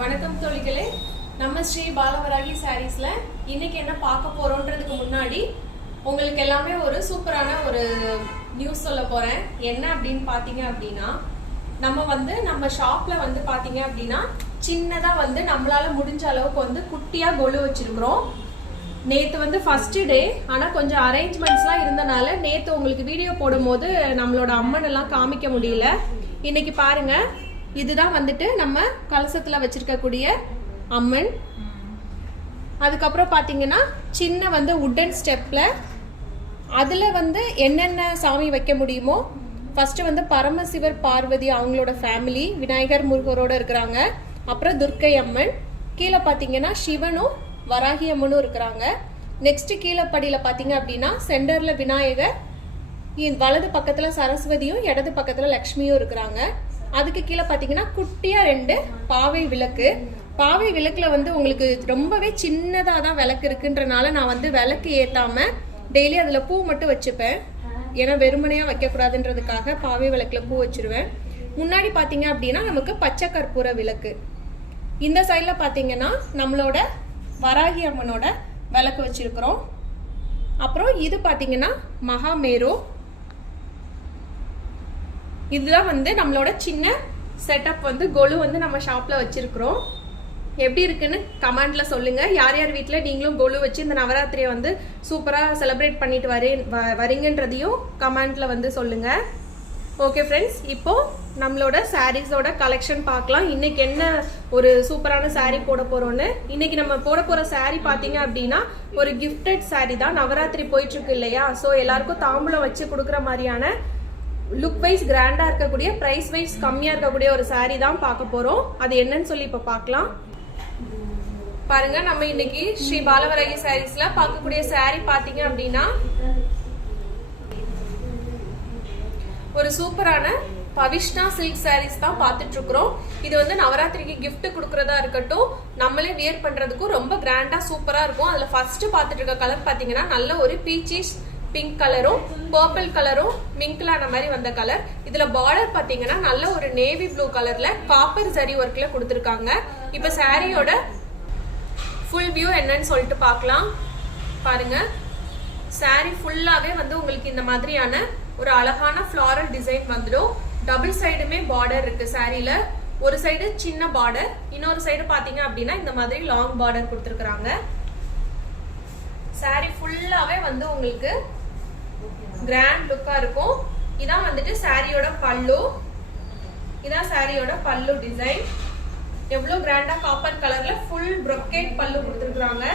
வணக்கம் தோழிகளே. நம்ம ஸ்ரீ பாலவராகி சாரீஸ்ல இன்னைக்கு என்ன பார்க்க போறோம்ன்றதுக்கு முன்னாடி உங்களுக்கு எல்லாமே ஒரு சூப்பரான ஒரு நியூஸ் சொல்ல போறேன். என்ன அப்படின்னு பாத்தீங்க அப்படின்னா, நம்ம ஷாப்ல பாத்தீங்க அப்படின்னா சின்னதா நம்மளால முடிஞ்ச அளவுக்கு குட்டியா கொலு வச்சிருக்கிறோம். நேத்து ஃபர்ஸ்ட் டே, ஆனா கொஞ்சம் அரேஞ்ச்மெண்ட்ஸ்லாம் இருந்தனால நேத்து உங்களுக்கு வீடியோ போடும்போது நம்மளோட அம்மன் எல்லாம் காமிக்க முடியல. இன்னைக்கு பாருங்க, இதுதான் நம்ம கலசத்துல வச்சிருக்கக்கூடிய அம்மன். அதுக்கப்புறம் பாத்தீங்கன்னா சின்ன உட்டன் ஸ்டெப்ல அதுல என்னென்ன சாமி வைக்க முடியுமோ, ஃபர்ஸ்ட் பரமசிவர் பார்வதி அவங்களோட ஃபேமிலி விநாயகர் முருகரோட இருக்கிறாங்க. அப்புறம் துர்க்கை அம்மன், கீழே பாத்தீங்கன்னா சிவனும் வராகி அம்மனும் இருக்கிறாங்க. நெக்ஸ்ட் கீழே படியில பாத்தீங்க அப்படின்னா சென்டர்ல விநாயகர், வலது பக்கத்துல சரஸ்வதியும் இடது பக்கத்துல லக்ஷ்மியும் இருக்கிறாங்க. அதுக்கு கீழே பாத்தீங்கன்னா குட்டியா 2 பாவை விளக்கு. பாவை விளக்குல உங்களுக்கு ரொம்பவே சின்னதா தான் விளக்கு இருக்குன்றனால நான் விளக்கு ஏத்தாம டெய்லி அதுல பூ மட்டும் வச்சுப்பேன். ஏன்னா வெறுமனையா வைக்க கூடாதுன்றதுக்காக பாவை விளக்குல பூ வச்சிருவேன். முன்னாடி பாத்தீங்க அப்படின்னா நமக்கு பச்சை கற்பூர விளக்கு. இந்த சைட்ல பாத்தீங்கன்னா நம்மளோட வராகி அம்மனோட விளக்கு வச்சிருக்கிறோம். அப்புறம் இது பாத்தீங்கன்னா மகாமேரு. இதுதான் நம்மளோட சின்ன செட்டப் கொலு நம்ம ஷாப்ல வச்சிருக்கிறோம். எப்படி இருக்குன்னு கமெண்ட்ல சொல்லுங்க. யார் யார் வீட்டுல நீங்களும் கொலு வச்சு இந்த நவராத்திரியை சூப்பரா செலிப்ரேட் பண்ணிட்டு வரீங்கன்றதையும் கமெண்ட்ல சொல்லுங்க. ஓகே ஃப்ரெண்ட்ஸ், இப்போ நம்மளோட சாரீஸோட கலெக்ஷன் பார்க்கலாம். இன்னைக்கு என்ன ஒரு சூப்பரான சாரீ போட போறோம்னு. இன்னைக்கு நம்ம போட போற சாரீ பாத்தீங்க அப்படின்னா ஒரு கிஃப்டட் சாரீ தான். நவராத்திரி போயிட்டு இருக்கு இல்லையா, சோ எல்லாருக்கும் தாம்பூலம் வச்சு கொடுக்குற மாதிரியான லுக் வைஸ் கிராண்டா இருக்கக்கூடிய, பிரைஸ் வைஸ் கம்மியா இருக்கக்கூடிய ஒரு சாரீ தான் பார்க்க போறோம். அது என்னன்னு சொல்லி இப்ப பார்க்கலாம். பாருங்க, நம்ம இன்னைக்கு ஸ்ரீ பாலவராகி சாரீஸ்ல பார்க்கக்கூடிய சாரீ பாத்தீங்க அப்படின்னா ஒரு சூப்பரான பவிஷ்ணா சில்க் சாரீஸ் தான் பார்த்துட்டு இருக்கிறோம். இது நவராத்திரிக்கு கிஃப்ட் கொடுக்கறதா இருக்கட்டும், நம்மளே வியர் பண்றதுக்கும் ரொம்ப கிராண்டா சூப்பரா இருக்கும். அதுல ஃபர்ஸ்ட் பார்த்துட்டு இருக்க கலர் பாத்தீங்கன்னா நல்ல ஒரு பீச்சிஷ் பிங்க் கலரும் பர்பிள் கலரும் மிங்க்லான மாதிரி வந்த கலர். இதுல பார்டர் பாத்தீங்கன்னா நல்ல ஒரு நேவி ப்ளூ கலர்ல காப்பர் ஜரி ஒர்க்ல கொடுத்திருக்காங்க. இப்ப சாரியோட ஃபுல் வியூ என்னன்னு சொல்லிட்டு பார்க்கலாம். பாருங்க, சாரி ஃபுல்லாவே உங்களுக்கு இந்த மாதிரியான ஒரு அழகான ஃப்ளாரல் டிசைன் வந்துடும். டபுள் சைடுமே பார்டர் இருக்கு சாரியில. ஒரு சைடு சின்ன பார்டர், இன்னொரு சைடு பாத்தீங்க அப்படின்னா இந்த மாதிரி லாங் பார்டர் கொடுத்திருக்காங்க. சாரி ஃபுல்லாவே உங்களுக்கு கிராண்ட் லுக்கா இருக்கும். இதான் சாரியோட பல்லு. இதான் சாரியோட பல்லு டிசைன். எவ்வளவு கிராண்டா காப்பர் கலர்ல ஃபுல் brocade பல்லு கொடுத்திருக்காங்க.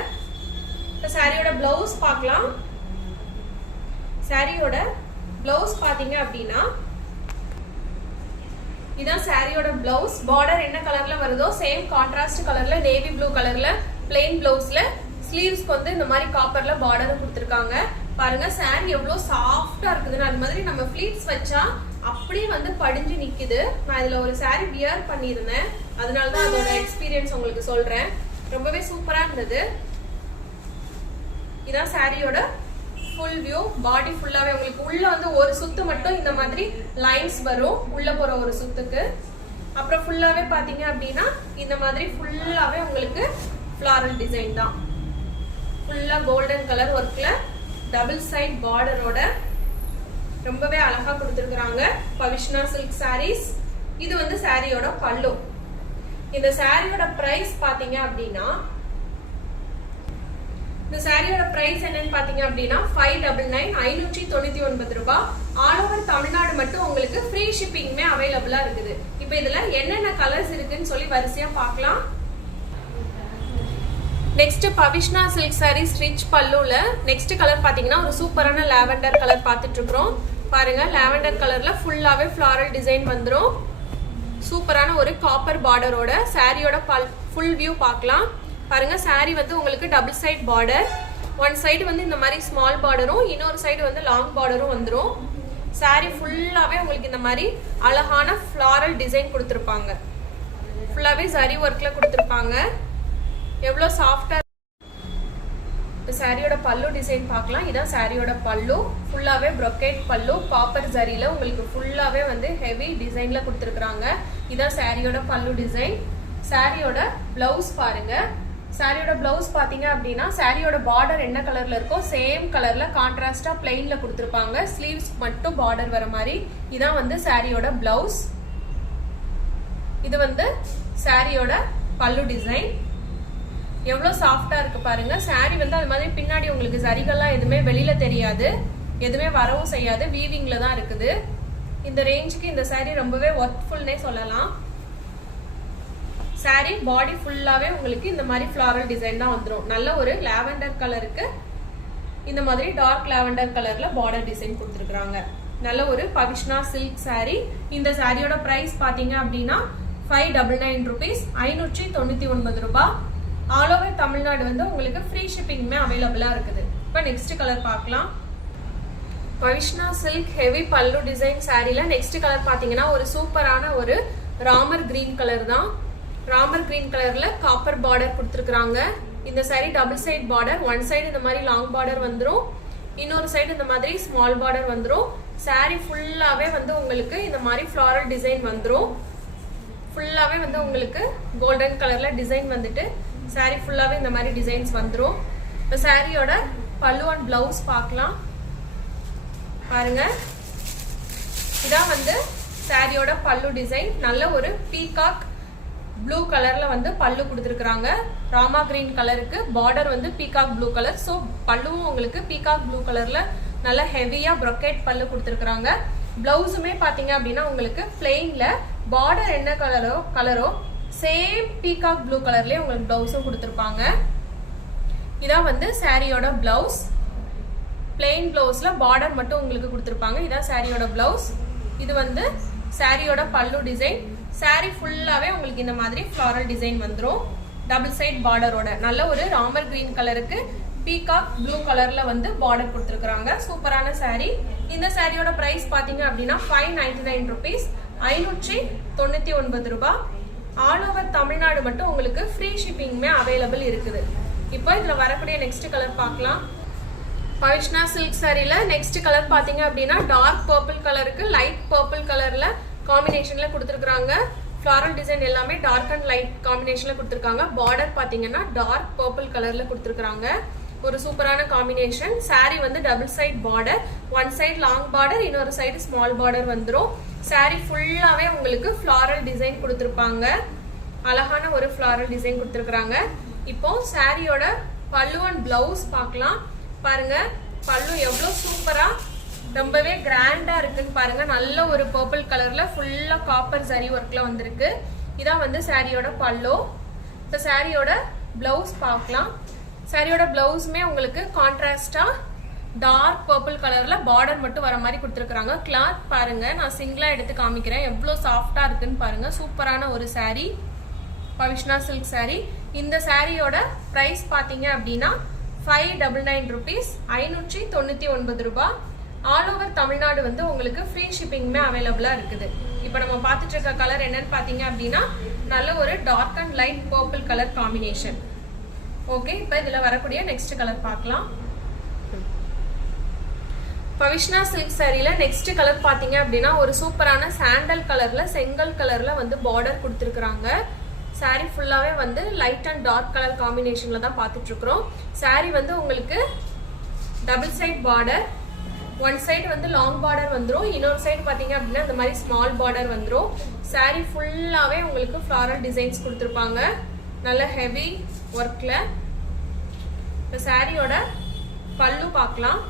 இப்ப சாரியோட பிளவுஸ் பார்க்கலாம். சாரியோட பிளவுஸ் பாத்தீங்க அப்படின்னா இதான் சாரியோட பிளவுஸ். பார்டர் என்ன கலர்ல வருதோ சேம் கான்ட்ராஸ்ட் கலர்ல நேவி ப்ளூ கலர்ல பிளெயின் பிளவுஸ்ல ஸ்லீவ்ஸ்க்கு இந்த மாதிரி காப்பர்ல பார்டர் கொடுத்திருக்காங்க. பாருங்க சாரி எவ்வளவு சாஃப்டா இருக்குதுன்னு. அது மாதிரி நம்ம ஃபிளீட்ஸ் வச்சா அப்படியே படிஞ்சு நிக்குது. நான் இதுல ஒரு சாரி வியர் பண்ணிருந்தேன், அதனாலதான் அதோட எக்ஸ்பீரியன்ஸ் உங்களுக்கு சொல்றேன். ரொம்பவே சூப்பரா இருந்தது. இதான் சாரியோட ஃபுல் வியூ. பாடி ஃபுல்லாவே உங்களுக்கு உள்ள ஒரு சுத்து மட்டும் இந்த மாதிரி லைன்ஸ் வரும் உள்ள போற ஒரு சுத்துக்கு. அப்புறம் ஃபுல்லாவே பாத்தீங்க அப்படின்னா இந்த மாதிரி ஃபுல்லாவே உங்களுக்கு ஃபிளாரல் டிசைன் தான். ஃபுல்லா கோல்டன் கலர் ஒர்க்ல டபுள் சைட் பார்டரோட ரொம்பவே அழகா கொடுத்திருக்காங்க. பவிஷ்ணா சில்க் சாரீஸ். இது சாரியோட பல்லு. இந்த சாரியோட பிரைஸ் பாத்தீங்க அப்படின்னா, இந்த சாரியோட பிரைஸ் என்னன்னு பாத்தீங்க அப்படின்னா 599 599 ரூபாய். ஆல் ஓவர் தமிழ்நாடு மட்டும் உங்களுக்கு ஃப்ரீ ஷிப்பிங்குமே அவைலபிளா இருக்குது. இப்போ இதுல என்னென்ன கலர்ஸ் இருக்குன்னு சொல்லி வரிசையா பார்க்கலாம். Next Bavishna silk saris rich பல்லுல நெக்ஸ்ட் கலர் பாத்தீங்கன்னா ஒரு சூப்பரான லாவெண்டர் கலர் பார்த்துட்டு இருக்கிறோம். பாருங்க, லாவெண்டர் கலர்ல ஃபுல்லாவே ஃபிளாரல் டிசைன் வந்துடும். சூப்பரான ஒரு காப்பர் பார்டரோட சாரியோட ஃபுல் வியூ பார்க்கலாம். பாருங்க, சாரி உங்களுக்கு double side border. One side இந்த மாதிரி ஸ்மால் பார்டரும், இன்னொரு சைடு லாங் பார்டரும் வந்துடும். சாரி ஃபுல்லாவே உங்களுக்கு இந்த மாதிரி அழகான ஃபிளாரல் டிசைன் கொடுத்திருப்பாங்க. ஃபுல்லாவே ஜரி ஒர்க்ல கொடுத்திருப்பாங்க. எவ்வளவு சாஃப்டா. சாரியோட பல்லு டிசைன் பார்க்கலாம். இதான் சாரியோட பல்லு. ஃபுல்லாவே brocade பல்லு, காப்பர் ஜரியில உங்களுக்கு ஃபுல்லாவே ஹெவி டிசைன்ல கொடுத்திருக்காங்க. இதான் சாரியோட பல்லு டிசைன். சாரியோட பிளவுஸ் பாருங்க. சாரியோட பிளவுஸ் பாத்தீங்க அப்படின்னா சாரியோட பார்டர் என்ன கலர்ல இருக்கோ சேம் கலர்ல கான்ட்ராஸ்டா பிளெயின்ல கொடுத்துருப்பாங்க. ஸ்லீவ்ஸ் மட்டும் பார்டர் வர மாதிரி. இதான் வந்து சாரியோட பிளவுஸ். இது வந்து சாரியோட பல்லு டிசைன். எவ்வளவு சாஃப்டா இருக்கு பாருங்க. சாரி வந்து அது மாதிரி பின்னாடி உங்களுக்கு சரிகள்லாம் எதுவுமே வெளியில தெரியாது, எதுவுமே வரவும் செய்யாது, வீவிங்ல தான் இருக்குது. இந்த ரேஞ்சுக்கு இந்த சாரி ரொம்பவே ஒர்த்ஃபுல்னே சொல்லலாம். சாரி பாடி ஃபுல்லாவே உங்களுக்கு இந்த மாதிரி ஃப்ளாரல் டிசைன் தான் வந்துடும். நல்ல ஒரு லாவெண்டர் கலருக்கு இந்த மாதிரி டார்க் லாவெண்டர் கலர்ல பார்டர் டிசைன் கொடுத்துருக்காங்க. நல்ல ஒரு பவிஷ்ணா சில்க் சாரி. இந்த சாரியோட பிரைஸ் பாத்தீங்க அப்படின்னா 599 rupees, 599 ரூபாய். ஆல் ஓவர் தமிழ்நாடு வந்து உங்களுக்கு ஃப்ரீ ஷிப்பிங்குமே அவைலபிளா இருக்குது. இப்போ நெக்ஸ்ட் கலர் பார்க்கலாம். பவிஷ்ணா சில்க் ஹெவி பல்லு டிசைன் சாரில நெக்ஸ்ட் கலர் பாத்தீங்கன்னா ஒரு சூப்பரான ஒரு ராமர் கிரீன் கலர் தான். ராமர் கிரீன் கலர்ல காப்பர் பார்டர் கொடுத்துருக்காங்க. இந்த sari double side border. One side இந்த மாதிரி லாங் பார்டர் வந்துடும், இன்னொரு சைடு இந்த மாதிரி ஸ்மால் பார்டர் வந்துடும். சாரி ஃபுல்லாவே வந்து உங்களுக்கு இந்த மாதிரி ஃப்ளாரல் டிசைன் வந்துடும். ஃபுல்லாவே வந்து உங்களுக்கு கோல்டன் கலர்ல டிசைன் வந்துட்டு சாரி ஃபுல்லாவே இந்த மாதிரி டிசைன்ஸ் வந்துடும். இப்போ சாரியோட பல்லு அண்ட் பிளவுஸ் பார்க்கலாம். பாருங்க, இதான் வந்து சாரியோட பல்லு டிசைன். நல்ல ஒரு பீகாக் ப்ளூ கலர்ல வந்து பல்லு கொடுத்துருக்காங்க. ராமா கிரீன் கலருக்கு பார்டர் வந்து பீகாக் ப்ளூ கலர். ஸோ பல்லுவும் உங்களுக்கு பீகாக் ப்ளூ கலர்ல நல்ல ஹெவியா ப்ரொக்கேட் பல்லு கொடுத்துருக்காங்க. பிளவுஸுமே பாத்தீங்க அப்படின்னா உங்களுக்கு பிளெயின்ல பார்டர் என்ன கலரோ சேம் பீகாக் ப்ளூ கலர்லயே உங்களுக்கு பிளவுஸும் கொடுத்துருப்பாங்க. இதான் வந்து சாரியோட பிளவுஸ். பிளெயின் பிளவுஸ்ல பார்டர் மட்டும் உங்களுக்கு கொடுத்துருப்பாங்க. இதான் சாரியோட பிளவுஸ். இது வந்து சாரியோட பல்லு டிசைன். சாரி ஃபுல்லாவே உங்களுக்கு இந்த மாதிரி ஃப்ளாரல் டிசைன் வந்துடும். டபுள் சைட் பார்டரோட நல்ல ஒரு ராமர் கிரீன் கலருக்கு பீகாக் ப்ளூ கலர்ல வந்து பார்டர் கொடுத்துருக்காங்க. சூப்பரான சாரி. இந்த சாரியோட பிரைஸ் பாத்தீங்க அப்படின்னா 599 rupees, 599 ரூபாய். ஆல் ஓவர் தமிழ்நாடு மட்டும் உங்களுக்கு ஃப்ரீ ஷிப்பிங்குமே அவைலபிள் இருக்குது. இப்போ இதுல வரக்கூடிய நெக்ஸ்ட் கலர் பார்க்கலாம். பவிஷ்ணா சில்க் சாரில நெக்ஸ்ட் கலர் பாத்தீங்க அப்படின்னா டார்க் பர்பிள் கலருக்கு லைட் பர்பிள் கலர்ல காம்பினேஷன்ல கொடுத்துருக்காங்க. ஃப்ளாரல் டிசைன் எல்லாமே டார்க் அண்ட் லைட் காம்பினேஷன்ல கொடுத்துருக்காங்க. பார்டர் பாத்தீங்கன்னா டார்க் பர்பிள் கலர்ல கொடுத்துருக்காங்க. ஒரு சூப்பரான காம்பினேஷன். சாரி வந்து double side border. One side long border, இன்னொரு சைடு ஸ்மால் பார்டர் வந்துடும். சாரி ஃபுல்லாவே உங்களுக்கு ஃப்ளாரல் டிசைன் கொடுத்துருப்பாங்க. அழகான ஒரு ஃப்ளாரல் டிசைன் கொடுத்துருக்காங்க. இப்போ சாரியோட பல்லு அண்ட் பிளவுஸ் பார்க்கலாம். பாருங்க, பல்லு எவ்வளவு சூப்பரா ரொம்பவே கிராண்டா இருக்குன்னு பாருங்க. நல்ல ஒரு பர்பிள் கலர்ல ஃபுல்லா காப்பர் சரி ஒர்க்ல வந்திருக்கு. இதான் வந்து சாரியோட பல்லு. இப்போ சாரியோட பிளவுஸ் பார்க்கலாம். சாரியோட பிளவுஸுமே உங்களுக்கு கான்ட்ராஸ்டா டார்க் பர்பிள் கலர்ல பார்டர் மட்டும் வர மாதிரி கொடுத்துருக்காங்க. கிளாத் பாருங்க, நான் சிங்கிளா எடுத்து காமிக்கிறேன் எவ்வளவு சாஃப்டா இருக்குன்னு பாருங்க. சூப்பரான ஒரு சாரி, பவிஷ்ணா சில்க் சாரி. இந்த சாரியோட பிரைஸ் பாத்தீங்க அப்படின்னா 599 rupees, 599 ரூபாய். ஆல் ஓவர் தமிழ்நாடு வந்து உங்களுக்கு ஃப்ரீ ஷிப்பிங்குமே அவைலபிளா இருக்குது. இப்போ நம்ம பார்த்துட்டு இருக்க கலர் என்னன்னு பாத்தீங்க அப்படின்னா நல்ல ஒரு dark and light purple colour combination. Okay, இப்போ இதுல வரக்கூடிய நெக்ஸ்ட் கலர் பார்க்கலாம். பவிஷ்ணா சில்க் சாரியில நெக்ஸ்ட் கலர் பாத்தீங்க அப்படின்னா ஒரு சூப்பரான சாண்டல் கலர்ல செங்கல் கலர்ல வந்து பார்டர் கொடுத்துருக்காங்க. சாரி ஃபுல்லாவே வந்து லைட் அண்ட் டார்க் கலர் காம்பினேஷன்ல தான் பார்த்துட்டு இருக்கிறோம். சாரி வந்து உங்களுக்கு double side border. One side வந்து லாங் பார்டர் வந்துடும், இன்னொரு சைடு பாத்தீங்க அப்படின்னா இந்த மாதிரி ஸ்மால் பார்டர் வந்துடும். சாரி ஃபுல்லாவே உங்களுக்கு ஃப்ளாரல் டிசைன்ஸ் கொடுத்துருப்பாங்க நல்ல ஹெவி ஒர்க்ல. இப்போ சாரியோட பல்லு பார்க்கலாம்.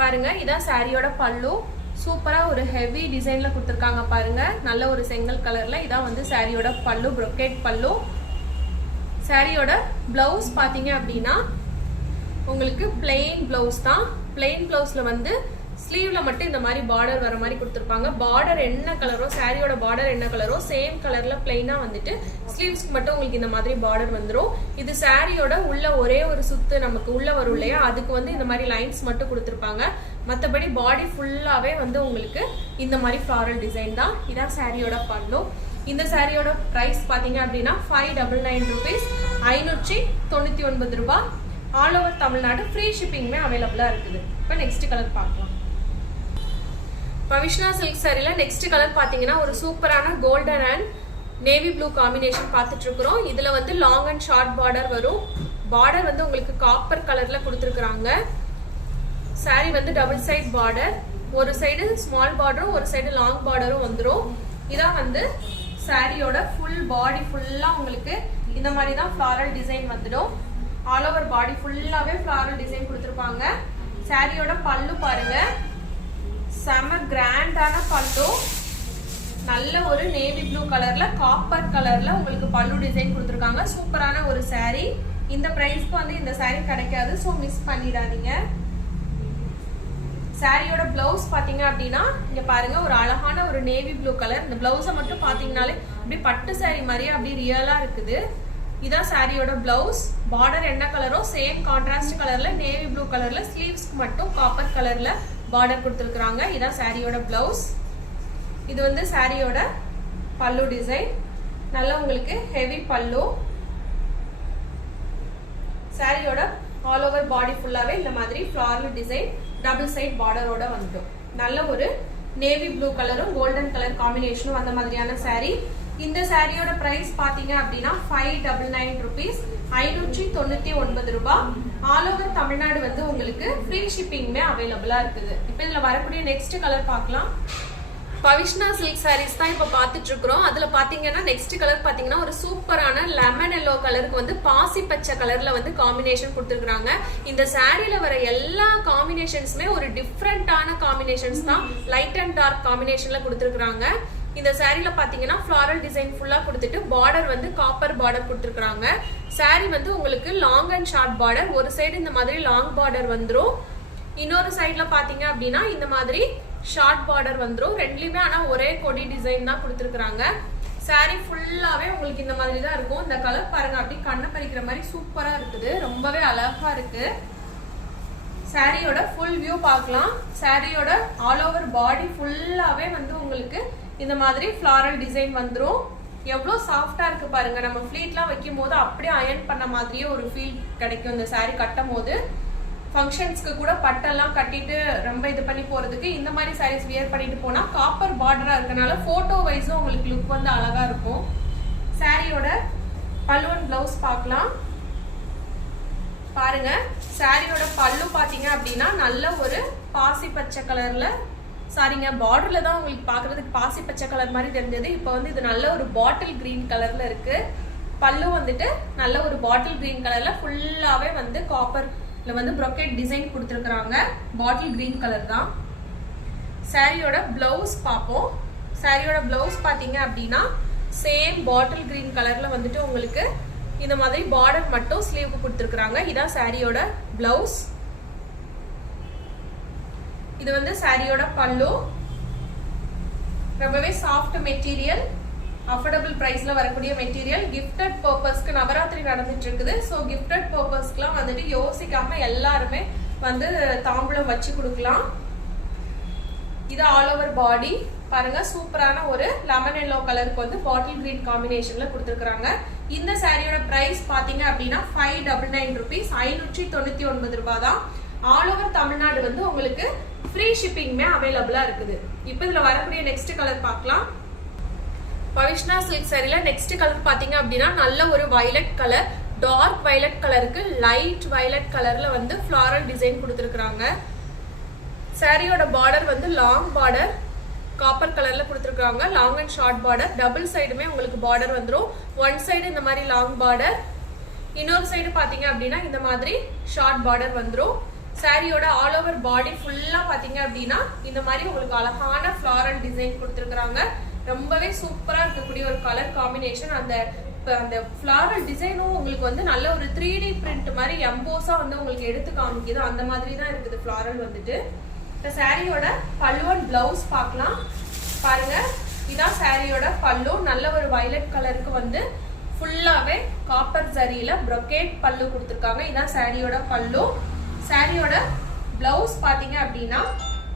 பாருங்க, இதான் சாரியோட பல்லு. சூப்பரா ஒரு ஹெவி டிசைன்ல கொடுத்துருக்காங்க பாருங்க. நல்ல ஒரு செங்கல் கலர்ல. இதான் வந்து சாரியோட பல்லு, ப்ரொக்கேட் பல்லு. சாரியோட பிளவுஸ் பாத்தீங்க அப்படின்னா உங்களுக்கு பிளெயின் பிளவுஸ் தான். பிளெயின் பிளவுஸ்ல வந்து ஸ்லீவ்ல மட்டும் இந்த மாதிரி பார்டர் வர மாதிரி கொடுத்துருப்பாங்க. பார்டர் என்ன கலரோ, சாரியோட பார்டர் என்ன கலரோ சேம் கலர்ல பிளெயினா வந்துட்டு ஸ்லீவ்ஸ்க்கு மட்டும் உங்களுக்கு இந்த மாதிரி பார்டர் வந்துடும். இது சாரியோட உள்ள ஒரே ஒரு சுத்து நமக்கு உள்ள வரும் இல்லையா, அதுக்கு வந்து இந்த மாதிரி லைன்ஸ் மட்டும் கொடுத்துருப்பாங்க. மற்றபடி பாடி ஃபுல்லாவே வந்து உங்களுக்கு இந்த மாதிரி ஃப்ளாரல் டிசைன் தான். இதான் சாரியோட பல்லு. இந்த சாரியோட பிரைஸ் பாத்தீங்க அப்படின்னா 599 rupees, 599 ரூபாய். ஆல் ஓவர் தமிழ்நாடு ஃப்ரீ ஷிப்பிங்குமே அவைலபிளா இருக்குது. இப்போ நெக்ஸ்ட் கலர் பார்க்கலாம். பவிஷ்ணா சில்க் சாரில நெக்ஸ்ட் கலர் பாத்தீங்கன்னா ஒரு சூப்பரான golden and navy blue combination பார்த்துட்டு இருக்கிறோம். இதுல வந்து லாங் அண்ட் ஷார்ட் பார்டர் வரும். பார்டர் வந்து உங்களுக்கு காப்பர் கலர்ல கொடுத்துருக்காங்க. சாரி வந்து டபுள் சைட் பார்டர், ஒரு சைடு ஸ்மால் பார்டரும் ஒரு சைடு லாங் பார்டரும் வந்துடும். இதான் வந்து சாரியோட ஃபுல் பாடி ஃபுல்லா உங்களுக்கு இந்த மாதிரி தான் ஃப்ளாரல் டிசைன் வந்துடும். ஆல் ஓவர் பாடி ஃபுல்லாவே ஃப்ளாரல் டிசைன் கொடுத்துருப்பாங்க. சாரியோட பல்லு பாருங்க, செம கிராண்டான பல்லு. நல்ல ஒரு நேவி ப்ளூ கலர்ல காப்பர் கலர்ல உங்களுக்கு பல்லு டிசைன் கொடுத்துருக்காங்க. சூப்பரான ஒரு சாரி. இந்த பிரைஸ்க்கு வந்து இந்த சாரி கிடைக்காது, ஸோ மிஸ் பண்ணிடாதீங்க. சாரியோட பிளவுஸ் பாத்தீங்க அப்படின்னா இங்க பாருங்க, ஒரு அழகான ஒரு நேவி ப்ளூ கலர். இந்த பிளவுஸை மட்டும் பாத்தீங்கன்னாலே அப்படியே பட்டு சாரி மாதிரியே அப்படியே ரியலா இருக்குது. இதான் சாரியோட பிளவுஸ். பார்டர் என்ன கலரோ சேம் கான்ட்ராஸ்ட் கலர்ல நேவி ப்ளூ கலர்ல, ஸ்லீவ்ஸ்க்கு மட்டும் காப்பர் கலர்ல பார்டர் கொடுத்துருக்காங்க. இதான் சாரியோட பிளவுஸ். இது வந்து சாரியோட பல்லு டிசைன். நல்ல உங்களுக்கு ஹெவி பல்லு. சாரியோட ஆல் ஓவர் பாடி ஃபுல்லாவே இந்த மாதிரி ஃப்ளாரல் டிசைன் டபுள் சைட் பார்டரோட வந்துடும். நல்ல ஒரு நேவி ப்ளூ கலரும் கோல்டன் கலர் காம்பினேஷனும் அந்த மாதிரியான சாரி. இந்த சாரியோட பிரைஸ் பாத்தீங்க அப்படின்னா 599 rupees, 599 ரூபாய். ஆல் ஓவர் தமிழ்நாடு வந்து உங்களுக்கு ஃப்ரீ ஷிப்பிங்குமே அவைலபிளா இருக்குது. இப்போ இதுல வரக்கூடிய நெக்ஸ்ட் கலர் பார்க்கலாம். பவிஷ்ணா சில்க் சாரீஸ் தான் இப்ப பாத்துட்டு இருக்கிறோம். அதுல பாத்தீங்கன்னா நெக்ஸ்ட் கலர் பாத்தீங்கன்னா ஒரு சூப்பரான லெமன் எல்லோ கலருக்கு வந்து பாசி பச்சை கலர்ல வந்து காம்பினேஷன் கொடுத்துருக்காங்க. இந்த சாரியில வர எல்லா காம்பினேஷன்ஸுமே ஒரு டிஃப்ரெண்டான காம்பினேஷன்ஸ் தான். லைட் அண்ட் டார்க் காம்பினேஷன்ல கொடுத்துருக்காங்க. இந்த சாரியில பாத்தீங்கன்னா ஃப்ளாரல் டிசைன் ஃபுல்லா கொடுத்துட்டு பார்டர் வந்து காப்பர் பார்டர் கொடுத்துருக்காங்க. சாரி வந்து உங்களுக்கு லாங் அண்ட் ஷார்ட் பார்டர். ஒரு சைடு இந்த மாதிரி லாங் பார்டர் வந்துரும், இன்னொரு சைட்ல பாத்தீங்க அப்படின்னா இந்த மாதிரி ஷார்ட் பார்டர் வந்துரும். ரெண்டுலயுமே ஆனா ஒரே கொடி டிசைன் தான் கொடுத்துருக்காங்க. சாரி ஃபுல்லாவே உங்களுக்கு இந்த மாதிரி தான் இருக்கும். இந்த கலர் பாருங்க, அப்படி கண்ணை பறிக்கிற மாதிரி சூப்பரா இருக்குது, ரொம்பவே அழகா இருக்கு. சாரியோட ஃபுல் வியூ பார்க்கலாம். சாரியோட ஆல் ஓவர் பாடி ஃபுல்லாவே வந்து உங்களுக்கு இந்த மாதிரி ஃப்ளாரல் டிசைன் வந்துரும். எவ்வளோ சாஃப்டா இருக்கு பாருங்க. நம்ம ஃபிளீட்லாம் வைக்கும் போது அப்படியே அயர்ன் பண்ண மாதிரியே ஒரு ஃபீல் கிடைக்கும் இந்த சாரி கட்டும் போது. ஃபங்க்ஷன்ஸ்க்கு கூட பட்டெல்லாம் கட்டிட்டு ரொம்ப இது பண்ணி போறதுக்கு இந்த மாதிரி சாரீஸ் வியர் பண்ணிட்டு போனா காப்பர் பார்டரா இருக்கனால போட்டோ வைஸும் உங்களுக்கு லுக் வந்து அழகா இருக்கும். சாரியோட பல்லு அண்ட் பிளவுஸ் பார்க்கலாம். பாருங்க, சாரியோட பல்லு பாத்தீங்க அப்படின்னா நல்ல ஒரு பாசி பச்சை கலர்ல, சாரிங்க பார்டர்ல தான் உங்களுக்கு பாக்குறதுக்கு பாசி பச்சை கலர் மாதிரி தெரிஞ்சது. இப்போ வந்து இது நல்ல ஒரு பாட்டில் கிரீன் கலர்ல இருக்கு. பல்லு வந்துட்டு நல்ல ஒரு பாட்டில் கிரீன் கலர்ல ஃபுல்லாவே வந்து காப்பர் வந்து ப்ரோக்கேட் டிசைன் கொடுத்துருக்காங்க. பாட்டில் கிரீன் கலர் தான். சாரியோட பிளவுஸ் பார்ப்போம். சாரியோட பிளவுஸ் பாத்தீங்க அப்படின்னா சேம் பாட்டில் கிரீன் கலர்ல வந்துட்டு உங்களுக்கு இந்த மாதிரி பார்டர் மட்டும் ஸ்லீவுக்கு கொடுத்துருக்காங்க. இதான் சாரியோட பிளவுஸ். இது வந்து சாரியோட பல்லு. ரொம்பவே சாஃப்ட் மெட்டீரியல், அஃபோர்டபிள் பிரைஸ்ல வரக்கூடிய மெட்டீரியல். கிஃப்டட் பர்பஸ்க்கு நவராத்திரி நடந்துட்டு இருக்குது. ஸோ கிஃப்டட் பர்பஸ்க்குலாம் வந்துட்டு யோசிக்காம எல்லாருமே வந்து தாம்பூலம் வச்சு கொடுக்கலாம். இது ஆல் ஓவர் பாடி பாருங்க, சூப்பரான ஒரு லெமன் எல்லோ கலருக்கு வந்து பாட்டில் கிரீன் காம்பினேஷன்ல கொடுத்துருக்காங்க. இந்த சாரியோட பிரைஸ் பாத்தீங்க அப்படின்னா 599 rupees, 599 ரூபாய் தான். ஆல் ஓவர் தமிழ்நாடு வந்து உங்களுக்கு ஃப்ரீ ஷிப்பிங்குமே அவைலபிளா இருக்குது. இப்போ இதுல வரக்கூடிய நெக்ஸ்ட் கலர் பார்க்கலாம். பவிஷ்ணா சில்க் சாரில நெக்ஸ்ட் கலர் பாத்தீங்க அப்படின்னா நல்ல ஒரு வயலட் கலர். டார்க் வயலட் கலருக்கு லைட் வயலட் கலர்ல வந்து ஃப்ளாரல் டிசைன் கொடுத்துருக்காங்க. சாரியோட பார்டர் வந்து லாங் பார்டர் காப்பர் கலர்ல கொடுத்துருக்காங்க. Long and short border, double சைடுமே உங்களுக்கு பார்டர் வந்துடும். ஒன் சைடு இந்த மாதிரி லாங் பார்டர், இன்னொரு சைடு பாத்தீங்க அப்படின்னா இந்த மாதிரி ஷார்ட் பார்டர் வந்துடும். சாரியோட ஆல் ஓவர் பாடி ஃபுல்லா பாத்தீங்க அப்படின்னா இந்த மாதிரி உங்களுக்கு அழகான ஃப்ளாரல் டிசைன் கொடுத்துருக்காங்க. ரொம்பவே சூப்பரா இருக்கக்கூடிய ஒரு கலர் காம்பினேஷன். அந்த ஃப்ளாரல் டிசைனும் உங்களுக்கு வந்து நல்ல ஒரு 3D பிரிண்ட் மாதிரி எம்போஸா வந்து உங்களுக்கு எடுத்து காமிக்குது. அந்த மாதிரி தான் இருக்குது ஃப்ளாரல் வந்துட்டு. இந்த சாரியோட பல்லு அண்ட் பிளவுஸ் பார்க்கலாம். பாருங்க, இதான் சாரியோட பல்லு. நல்ல ஒரு வயலட் கலருக்கு வந்து ஃபுல்லாவே காப்பர் ஜரியில ப்ரோக்கேட் பல்லு கொடுத்துருக்காங்க. இதான் சாரியோட பல்லு. சாரியோட பிளவுஸ் பாத்தீங்க அப்படின்னா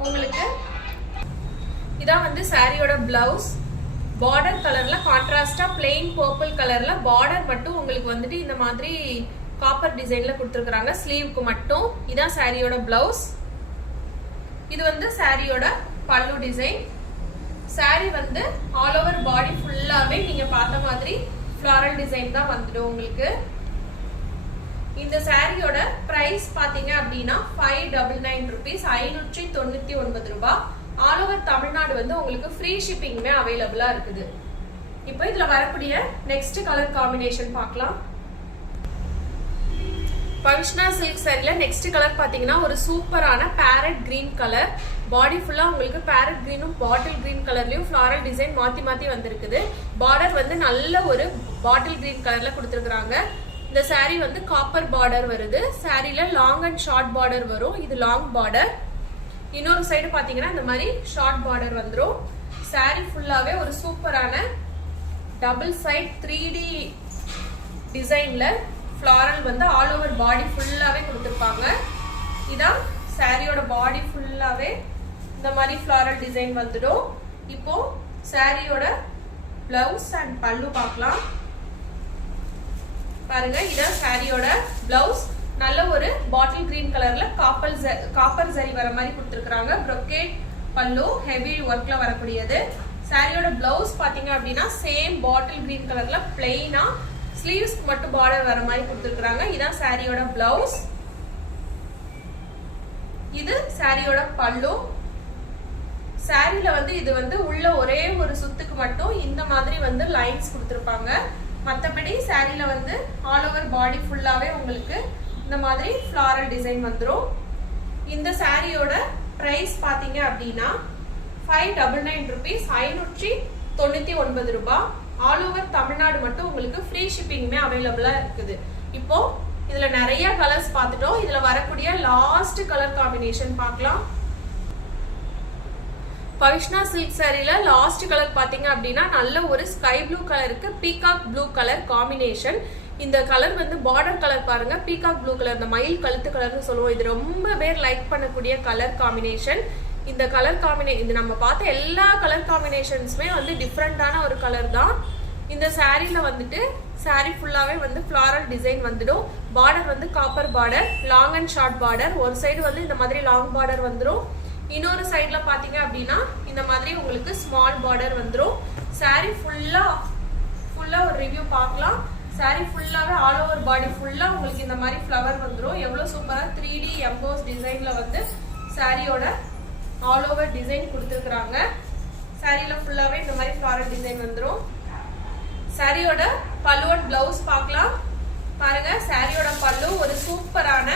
உங்களுக்கு இதான் வந்து சாரியோட பிளவுஸ். பார்டர் கலர்ல கான்ட்ராஸ்டா பிளெயின் பர்பிள் கலர்ல பார்டர் மட்டும் உங்களுக்கு வந்துட்டு இந்த மாதிரி காப்பர் டிசைன்ல கொடுத்துருக்காங்க ஸ்லீவுக்கு மட்டும். இதான் சாரியோட பிளவுஸ். இது வந்து சாரியோட பல்லு டிசைன். saree வந்து ஆல் ஓவர் பாடி ஃபுல்லாவே நீங்க பார்த்த மாதிரி floral டிசைன் தான் வந்துடும் உங்களுக்கு. இந்த சாரியோட பிரைஸ் பாத்தீங்க அப்படின்னா 599 rupees, 599 ரூபாய். ஆல் ஓவர் தமிழ்நாடு வந்து உங்களுக்கு ஃப்ரீ ஷிப்பிங்குமே அவைலபிளா இருக்குது. இப்போ இதுல வரக்கூடிய நெக்ஸ்ட் கலர் காம்பினேஷன் பார்க்கலாம். பவிஷ்ணா சில்க் சாரில நெக்ஸ்ட் கலர் பாத்தீங்கன்னா ஒரு சூப்பரான பேரட் கிரீன் கலர். பாடி ஃபுல்லா உங்களுக்கு பேரட் கிரீனும் பாட்டில் கிரீன் கலர்லயும் ஃபிளாரல் டிசைன் மாத்தி மாத்தி வந்திருக்குது. பார்டர் வந்து நல்ல ஒரு பாட்டில் கிரீன் கலர்ல கொடுத்துருக்காங்க. இந்த saree வந்து காப்பர் பார்டர் வருது. சாரில லாங் அண்ட் ஷார்ட் பார்டர் வரும். இது லாங் பார்டர். இன்னொரு சைடு பாத்தீங்கன்னா இந்த மாதிரி ஷார்ட் பார்டர் வந்துரும். saree ஃபுல்லாவே ஒரு சூப்பரான டபுள் சைட் 3D டிசைன்ல ஃபிளாரல் வந்து ஆல் ஓவர் பாடி ஃபுல்லாவே கொடுத்திருப்பாங்க. இதான் சாரியோட பாடி ஃபுல்லாவே இந்த மாதிரி ஃபிளாரல் டிசைன் வந்துடும். இப்போ சாரியோட பிளவுஸ் அண்ட் பல்லு பார்க்கலாம். பாருங்க, இதான் சாரியோட பிளவுஸ். நல்ல ஒரு பாட்டில் கிரீன் கலர்ல காப்பர் ஜரி வர மாதிரி கொடுத்திருக்காங்க. brocade பல்லு ஹெவி ஒர்க்ல வரக்கூடியது. சாரியோட பிளவுஸ் பாத்தீங்க அப்படின்னா சேம் பாட்டில் கிரீன் கலர்ல பிளெயினா ஸ்லீவ்ஸ் மட்டும் பார்டர் வர மாதிரி கொடுத்திருக்காங்க. இதான் சாரியோட பிளவுஸ். இது சாரியோட பல்லு. சாரில வந்து இது வந்து உள்ள ஒரே ஒரு சுத்துக்கு மட்டும் இந்த மாதிரி வந்து லைன்ஸ் கொடுத்திருப்பாங்க. மத்தபடி சாரில வந்து ஆல் ஓவர் பாடி ஃபுல்லாவே உங்களுக்கு இந்த மாதிரி ஃபிளாரல் டிசைன் வந்துரும். இந்த சாரியோட பிரைஸ் பாத்தீங்க அப்படின்னா 599 rupees, 599 ரூபாய். ஆல் ஓவர் தமிழ்நாடு மட்டும் உங்களுக்கு ஃப்ரீ ஷிப்பிங்குமே அவைலபிளா இருக்குது. இப்போ இதுல நிறைய கலர்ஸ் பார்த்துட்டோம். இதுல வரக்கூடிய லாஸ்ட் கலர் காம்பினேஷன் பார்க்கலாம். பவிஷ்ணா சில்க் சாரில லாஸ்ட் கலர் பாத்தீங்க அப்படின்னா நல்ல ஒரு ஸ்கை ப்ளூ கலருக்கு பீகாக் ப்ளூ கலர் காம்பினேஷன். இந்த கலர் வந்து பார்டர் கலர் பாருங்க, பீகாக் ப்ளூ கலர், இந்த மயில் கழுத்து கலர்னு சொல்லுவோம். இது ரொம்ப பேர் லைக் பண்ணக்கூடிய கலர் காம்பினேஷன். இந்த கலர் இது நம்ம பார்த்த எல்லா கலர் காம்பினேஷன்ஸுமே வந்து டிஃப்ரெண்டான ஒரு கலர் தான். இந்த சாரில வந்துட்டு சாரி ஃபுல்லாவே வந்து ஃபிளாரல் டிசைன் வந்துடும். பார்டர் வந்து copper border, long and short border. ஒரு சைடு வந்து இந்த மாதிரி லாங் பார்டர் வந்துடும். இன்னொரு சைட்ல பாத்தீங்க அப்படின்னா இந்த மாதிரி உங்களுக்கு ஸ்மால் பார்டர் வந்துடும். சாரி ஃபுல்லா ஒரு ரிவ்யூ பார்க்கலாம். சாரி ஃபுல்லாவே ஆல் ஓவர் பாடி ஃபுல்லா உங்களுக்கு இந்த மாதிரி ஃப்ளவர் வந்துடும். எவ்வளவு சூப்பரா 3D எம்போஸ் டிசைன்ல வந்து சாரியோட ஆல் ஓவர் டிசைன் கொடுத்துருக்காங்க. சாரில ஃபுல்லாவே இந்த மாதிரி ஃபிளாரல் டிசைன் வந்துடும். சாரியோட பல்லு அண்ட் பிளவுஸ் பார்க்கலாம். பாருங்க, சாரியோட பல்லு ஒரு சூப்பரான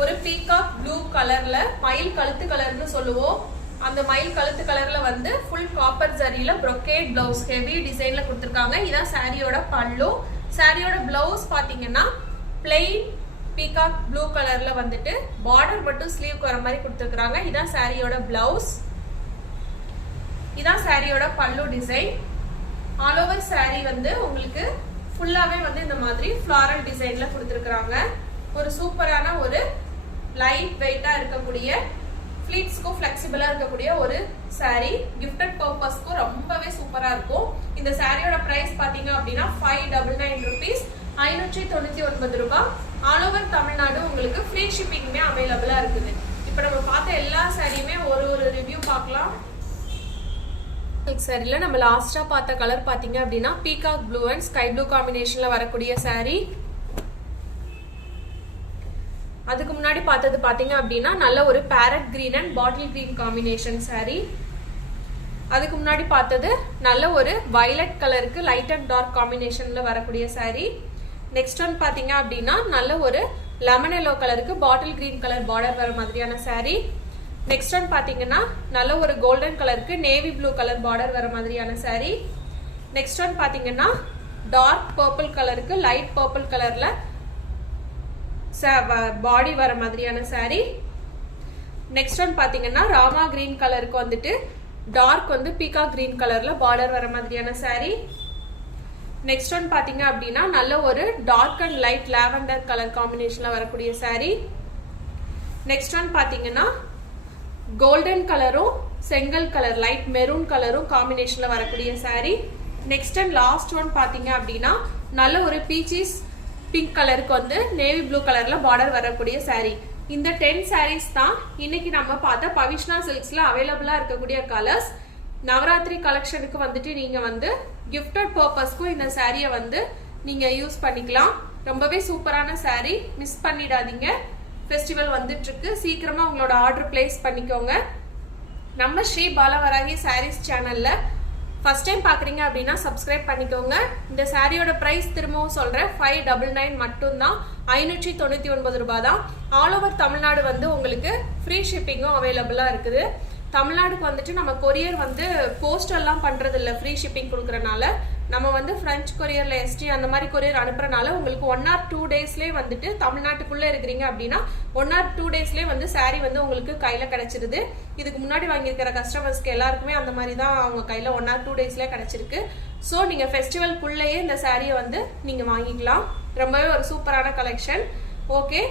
ஒரு பீகாக் ப்ளூ கலர்ல மயில் கழுத்து கலர்னு சொல்லுவோம். அந்த மயில் கழுத்து கலர்ல வந்து ஃபுல் காப்பர் ஜரியில brocade பிளவுஸ் ஹெவி டிசைன்ல கொடுத்திருக்காங்க. இதான் சாரியோட பல்லு. சாரியோட பிளவுஸ் பாத்தீங்கன்னா பிளெயின் பீகாக் ப்ளூ கலர்ல வந்துட்டு பார்டர் மட்டும் ஸ்லீவ் வர மாதிரி கொடுத்திருக்காங்க. இதான் சாரியோட பிளவுஸ். இதான் சாரியோட பல்லு டிசைன். ஆல் ஓவர் சாரி வந்து உங்களுக்கு ஃபுல்லாவே வந்து இந்த மாதிரி ஃபிளாரல் டிசைன்ல கொடுத்திருக்காங்க. ஒரு சூப்பரான ஒரு லைட் வெயிட்டா இருக்கக்கூடிய ஃபிளீட்ஸ்க்கும் ஃபிளெக்சிபிளா இருக்கக்கூடிய ஒரு சாரி. கிஃப்டட் பர்பஸ்க்கும் ரொம்பவே சூப்பரா இருக்கும். இந்த சாரியோட பிரைஸ் பாத்தீங்க அப்படின்னா 599 rupees, 599 ரூபாய். ஆல் ஓவர் தமிழ்நாடு உங்களுக்கு ஃப்ரீ ஷிப்பிங்குமே அவைலபிளா இருக்குது. இப்போ நம்ம பார்த்த எல்லா சாரியுமே ஒரு ரிவ்யூ பார்க்கலாம். சாரில நம்ம லாஸ்டா பார்த்த கலர் பாத்தீங்க அப்படின்னா peacock blue and sky blue காம்பினேஷன்ல வரக்கூடிய சாரி. அதுக்கு முன்னாடி பார்த்தது பாத்தீங்க அப்படின்னா நல்ல ஒரு farad green and bottle green combination sorry. அதுக்கு முன்னாடி பார்த்தது நல்ல ஒரு வயலட் கலருக்கு லைட் அண்ட் டார்க் காம்பினேஷன்ல வரக்கூடிய சாரி. நெக்ஸ்ட் ஒன் பாத்தீங்க அப்படின்னா நல்ல ஒரு லெமன் எல்லோ கலருக்கு பாட்டில் கிரீன் கலர் பார்டர் வர மாதிரியான சாரி. நெக்ஸ்ட் ஒன் பாத்தீங்கன்னா நல்ல ஒரு கோல்டன் கலருக்கு நேவி ப்ளூ கலர் பார்டர் வர மாதிரியான சாரி. நெக்ஸ்ட் ஒன் பாத்தீங்கன்னா டார்க் பர்பிள் கலருக்கு லைட் பர்பிள் கலர்ல பாடி வர மாதிரியான சாரி. நெக்ஸ்ட் ஒன் பாத்தீங்கன்னா ராமா கிரீன் கலருக்கு வந்துட்டு டார்க் வந்து பீகா கிரீன் கலர்ல பார்டர் வர மாதிரியான சாரி. நெக்ஸ்ட் ஒன் பாத்தீங்க அப்படின்னா நல்ல ஒரு dark and light lavender colour காம்பினேஷன்ல வரக்கூடிய சாரி. நெக்ஸ்ட் ஒன் பாத்தீங்கன்னா கோல்டன் கலரும் செங்கல் கலர் லைட் மெரூன் கலரும் காம்பினேஷன்ல வரக்கூடிய sari. Next and last one பாத்தீங்க அப்படின்னா நல்ல ஒரு பீச்சஸ் பிங்க் கலருக்கு வந்து நேவி ப்ளூ கலர்ல பார்டர் வரக்கூடிய சாரி. இந்த 10 சாரீஸ் தான் இன்னைக்கு நம்ம பார்த்த பவிஷ்ணா சில்க்ஸ்ல அவைலபிளா இருக்கக்கூடிய கலர்ஸ். நவராத்திரி கலெக்ஷனுக்கு வந்துட்டு நீங்க வந்து கிஃப்டட் பர்பஸ்க்கும் இந்த சாரியை வந்து நீங்க யூஸ் பண்ணிக்கலாம். ரொம்பவே சூப்பரான சாரி, மிஸ் பண்ணிடாதீங்க. ஃபெஸ்டிவல் வந்துட்டு இருக்கு, சீக்கிரமா உங்களோட ஆர்டர் பிளேஸ் பண்ணிக்கோங்க. நம்ம ஸ்ரீ பாலவராகி சாரீஸ் சேனல்ல ஃபர்ஸ்ட் டைம் பாக்குறீங்க அப்படின்னா சப்ஸ்கிரைப் பண்ணிக்கோங்க. இந்த சாரியோட பிரைஸ் திரும்பவும் சொல்றேன், 599 மட்டும்தான், 599 ரூபாய் தான். ஆல் ஓவர் தமிழ்நாடு வந்து உங்களுக்கு ஃப்ரீ ஷிப்பிங்கும் அவைலபிளா இருக்குது. தமிழ்நாடுக்கு வந்துட்டு நம்ம கொரியர் வந்து போஸ்டெல்லாம் பண்றது இல்லை, ஃப்ரீ ஷிப்பிங் கொடுக்கறனால. நம்ம வந்து பிரெஞ்சு கொரியர்ல எஸ்டி அந்த மாதிரி கொரியர் அனுப்புறனால உங்களுக்கு 1 or 2 டேஸ்லேயே வந்துட்டு தமிழ்நாட்டுக்குள்ள இருக்கிறீங்க அப்படின்னா 1 or 2 டேஸ்லேயே வந்து சாரி வந்து உங்களுக்கு கையில கிடைச்சிருது. இதுக்கு முன்னாடி வாங்கியிருக்கிற கஸ்டமர்ஸ்க்கு எல்லாருக்குமே அந்த மாதிரி தான் அவங்க கையில 1 or 2 டேஸ்லேயே கிடைச்சிருக்கு. ஸோ நீங்க ஃபெஸ்டிவல்குள்ளேயே இந்த சாரியை வந்து நீங்க வாங்கிக்கலாம். ரொம்பவே ஒரு சூப்பரான கலெக்ஷன். ஓகே,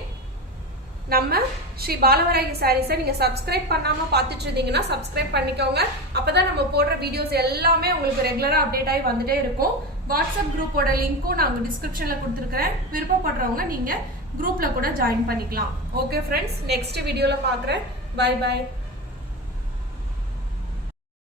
நம்ம ஸ்ரீ பாலவராகி சாரீஸை நீங்க சப்ஸ்கிரைப் பண்ணாம பார்த்துட்டு இருந்தீங்கன்னா சப்ஸ்கிரைப் பண்ணிக்கோங்க. அப்பதான் நம்ம போடுற வீடியோஸ் எல்லாமே உங்களுக்கு ரெகுலரா அப்டேட் ஆகி வந்துட்டே இருக்கும். வாட்ஸ்அப் குரூப்போட லிங்க்கும் நான் டிஸ்கிரிப்ஷன்ல கொடுத்துருக்கிறேன். விருப்பப்படுறவங்க நீங்க குரூப்ல கூட ஜாயின் பண்ணிக்கலாம். ஓகே ஃப்ரெண்ட்ஸ், நெக்ஸ்ட் வீடியோல பாக்குறேன். Bye by.